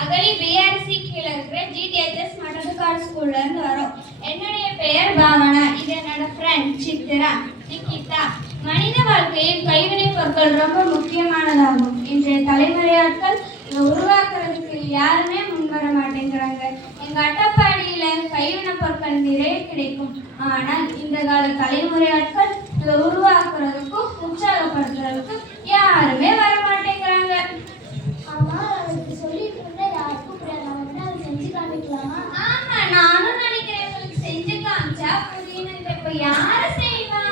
அகழி பிஆர்சி கீழே இருக்கிற ஜிடிஹெச்எஸ் மடத்துக்காடு ஸ்கூல்ல இருந்து வரோம். என்னுடைய பெயர் பாவனா. இது என்னோட ஃப்ரெண்ட் சித்ரா, நிகிதா. மனித வாழ்க்கையில் கைவினை பொருட்கள் ரொம்ப முக்கியமானதாகும். இன்றைய தலைமுறையாட்கள் இதை உருவாக்குறதுக்கு யாருமே முன்வர மாட்டேங்கிறாங்க. எங்க அட்டப்பாடியில கைவினை பொருட்கள் நிறைய கிடைக்கும். ஆனால் இந்த கால தலைமுறையாட்கள் இதை உருவாக்குறதுக்கும் உற்சாகப்படுத்துறதுக்கும் யாருமே வர மாட்டேங்கிறாங்க. ஆமா, நானும் நினைக்கிறேன். உங்களுக்கு செஞ்சு காமிச்சா புரியுது. இப்ப யாரு செய்வா?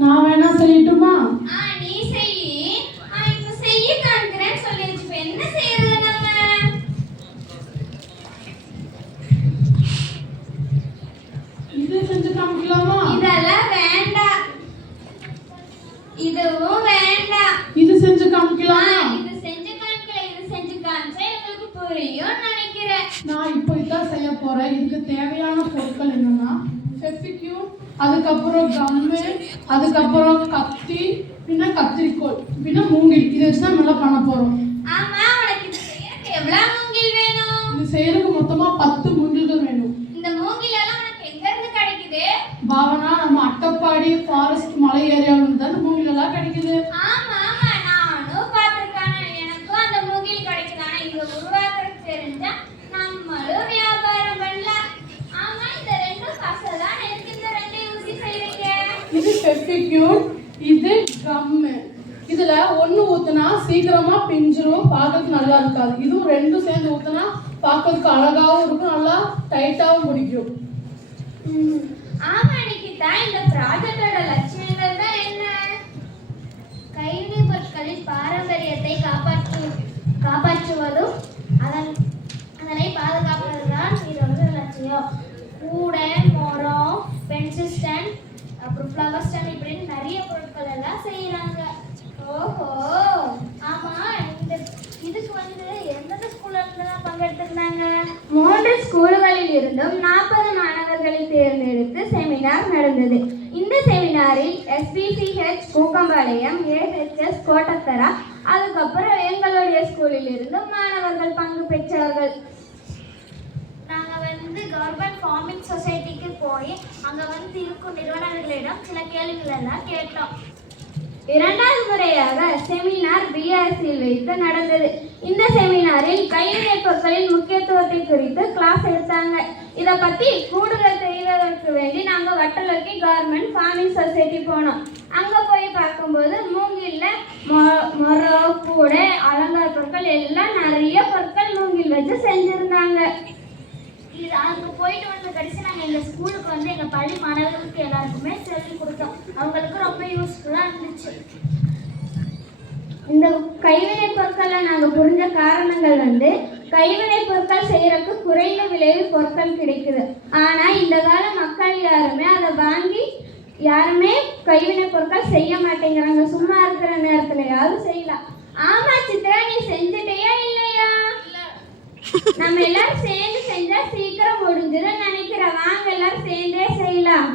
நான் வேணா செய்யட்டுமா? நீ செய். இப்ப செய்ய காமிக்கிறேன்னு சொல்லிடுச்சு. இப்ப என்ன செய்யறது நம்ம? இது செஞ்சு காமிக்கலாமா? இதெல்லாம் வேண்டாம். இதுவும் வேண்டாம். இது செஞ்சு காமிக்கலாமா? இது செஞ்சு காமிக்கல. இது செஞ்சு காமிச்சா உங்களுக்கு புரியும் நினைக்கிறேன். நான் இப்போ இதான் செய்ய போறேன். இதுக்கு தேவையான பொருட்கள் என்னன்னா ஃபெவிக்யூல், அதுக்கப்புறம் கம்மு, அதுக்கப்புறம் கத்தி, பின்ன கத்திரிக்கோல், பின்ன மூங்கில். இதை வச்சு தான் நல்லா பண்ண போறோம். ஆமா, உனக்கு இது செய்யறதுக்கு எவ்வளவு மூங்கில் வேணும்? இது செய்யறதுக்கு மொத்தமா 10 மூங்கில்கள் வேணும். இந்த மூங்கில் எல்லாம் உனக்கு எங்க இருந்து கிடைக்குது? பாவனா, நம்ம அட்டப்பாடி ஃபாரஸ்ட் மலை ஏரியாவில இருந்து தான் மூங்கில் எல்லாம் கிடைக்குது. ஆமா ஆமா, நானும் பார்த்திருக்கேன். எனக்கும் அந்த மூங்கில் கிடைக்குது. ஆனா இதை உருவாக்குறது தெரிஞ்சா நம்மளும் வியாபாரம் பண்ணலாம். ஆமா, இந்த ரெண்டும் காசுதான். எனக்கு இந்த ரெண்டு யூசி செய்றீங்க. இது ஃபெவிக்யூல், இது கம்மு. இதுல ஒண்ணு ஊத்துனா சீக்கிரமா பிஞ்சிரும், பார்க்கறதுக்கு நல்லா இருக்காது. இதுவும் ரெண்டும் சேர்ந்து ஊத்துனா பார்க்கறதுக்கு அழகாவும் இருக்கும், நல்லா டைட்டாவும் பிடிக்கும். ஆமா நிகிதா, இந்த ப்ராஜெக்டோட லட்சியங்கள் தான் என்ன? கைவினை பொருட்களின் பாரம்பரியத்தை காப்பாற்றுவதும் அதனை பாதுகாப்பதுதான் இதோட லட்சியம். கூடை, மரம், பென்சில் ஸ்டாண்ட், அப்புறம் ஃப்ளவர் ஸ்டாண்ட், இப்படின்னு நிறைய பொருட்கள் எல்லாம் செய்யறாங்க. ஓஹோ, ஆமா, இதுக்கு எந்தெந்த ஸ்கூல்ல இருந்து தான் பங்கெடுத்துக்கிறாங்க? 3 ஸ்கூல்களில் இருந்தும் 40 மாணவர்களை தேர்ந்தெடுத்து செமினார் நடந்தது. இந்த செமினாரில் SBCH கூக்கம்பாளையம், AHS கோட்டத்தரா, அதுக்கப்புறம் எங்களுடைய ஸ்கூலில் இருந்து மாணவர்கள் பங்கு பெற்றார்கள். நாங்க கவர்மெண்ட் ஃபார்மிங் சொசைட்டிக்கு போய் அங்க இருக்கும் நிறுவனங்களிடம் சில கேள்விகள் எல்லாம் கேட்டோம். 2வது முறையாக செமினார் பிஆர்சியில் வைத்து நடந்தது. இந்த செமினாரில் கைவினை பொருட்களின் முக்கியத்துவத்தை குறித்து கிளாஸ் எடுத்தாங்க. இதை பற்றி கூடுதல் தெரிவதற்கு வேண்டி நாங்கள் வட்டலக்கி கவர்மெண்ட் ஃபார்மிங் சொசைட்டி போனோம். அங்கே போய் பார்க்கும்போது மூங்கில்ல மரம், கூடை, அலங்கார பொருட்கள் எல்லாம் நிறைய பொருட்கள் மூங்கில் வச்சு செஞ்சுருந்தாங்க. அங்கே போயிட்டு கடைசி நாங்கள் எங்கள் ஸ்கூலுக்கு எங்கள் பள்ளி மாணவர்களுக்கு எல்லாருக்குமே சொல்லி கொடுத்தோம். அவங்களுக்கு ரொம்ப யூஸ்ஃபுல்லாக இருந்துச்சு. இந்த கைவினை பொருட்களை நாங்கள் புரிஞ்ச காரணங்கள் கைவினை பொருட்கள் செய்யறதுக்கு குறைந்த விலையில் பொருட்கள் கிடைக்குது. ஆனால் இந்த கால மக்கள் யாருமே அதை வாங்கி யாருமே கைவினை பொருட்கள் செய்ய மாட்டேங்கிறாங்க. சும்மா இருக்கிற நேரத்துலயாவது செய்யலாம். ஆமா சித்ரா, நீ செஞ்சுட்டியா இல்லையா? நம்ம எல்லாரும் சேர்ந்து செஞ்சா சீக்கிரம் முடிஞ்சிடும் நினைக்கிறேன். வாங்க எல்லாரும் சேர்ந்தே செய்யலாம்.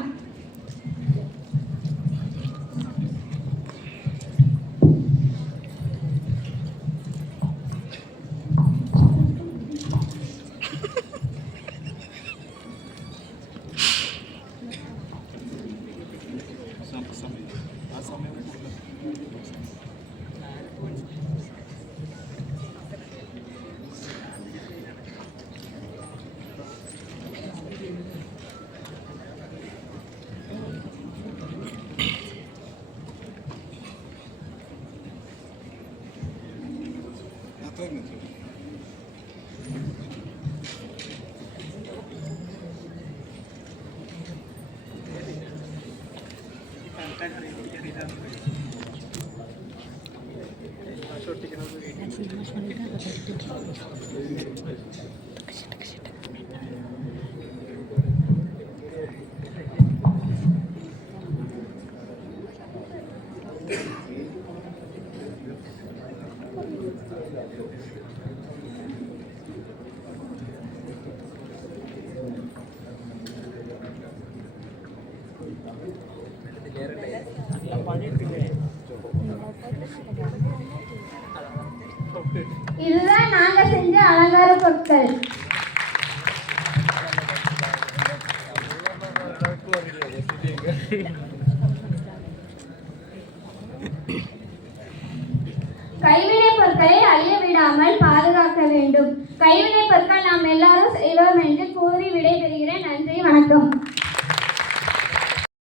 இதுதான் நாங்க செஞ்ச அலங்கார அலங்கார பொருட்கள். கைவினை பொருட்களை அழிய விடாமல் பாதுகாக்க வேண்டும். கைவினை பொருட்கள் நாம் எல்லாரும் செய்வோம் என்று கூறி விடைபெறுகிறேன். நன்றி, வணக்கம்.